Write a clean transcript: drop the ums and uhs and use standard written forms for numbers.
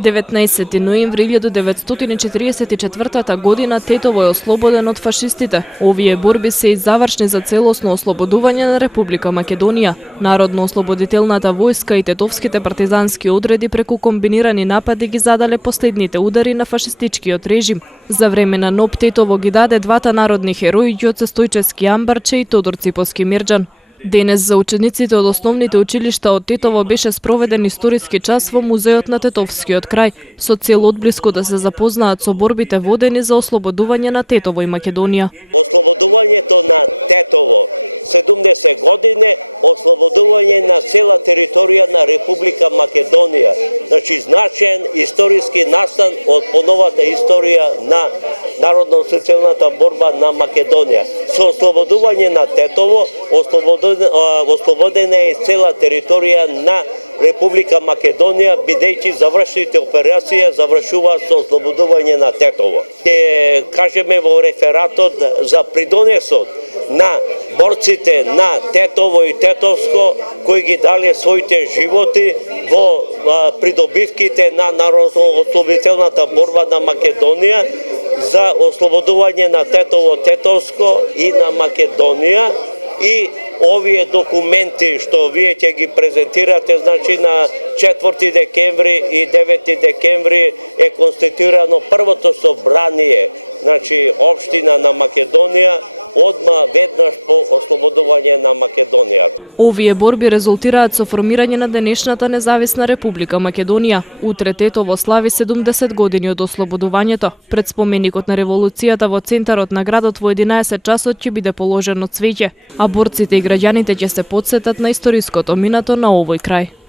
19 ноември 1944 година Тетово е ослободен од фашистите. Овие борби се и завршни за целосно ослободување на Република Македонија. Народно-ослободителната војска и тетовските партизански одреди преку комбинирани напади ги задале последните удари на фашистичкиот режим. За време на НОБ Тетово ги даде двата народни херои Ѓоце Стојчевски Амбарче и Тодор Циповски Мирџан. Денес за учениците од основните училишта од Тетово беше спроведен историски час во музеот на Тетовскиот крај, со цел одблиску да се запознаат со борбите водени за ослободување на Тетово и Македонија. Ослободувањето на Тетово, 70 години, ослободување на цела територија на Република Македонија. Значи, значен историски настан од поновата историја на народно-социјалната борба на Македонија. Со ослободување на Тетово, ослободена е цела територија на Република Македонија, бидејќи завршените операции завршуваат со ослободување на Тетово. Ќе кажеме во рефератот за придонесот на борците на Тетово и Тетовско, кои ги дале своите животи во придобивките на народно-ослободителната борба на Македонија, за ослободување на Тетово, Тетовско и на Македонија. И овие документи што вие ќе ги презентирате, значи на 4 декември и 9 декември е конституирано првото собрание, значи општина на Македонија, одма веднаш по ослободување на Македонија. Овие борби резултираат со формирање на денешната независна Република Македонија. Утре Тетово слави 70 години од ослободувањето. Пред споменикот на револуцијата во центарот на градот во 11 часот ќе биде положено цвеќе, а борците и граѓаните ќе се потсетат на историското минато на овој крај.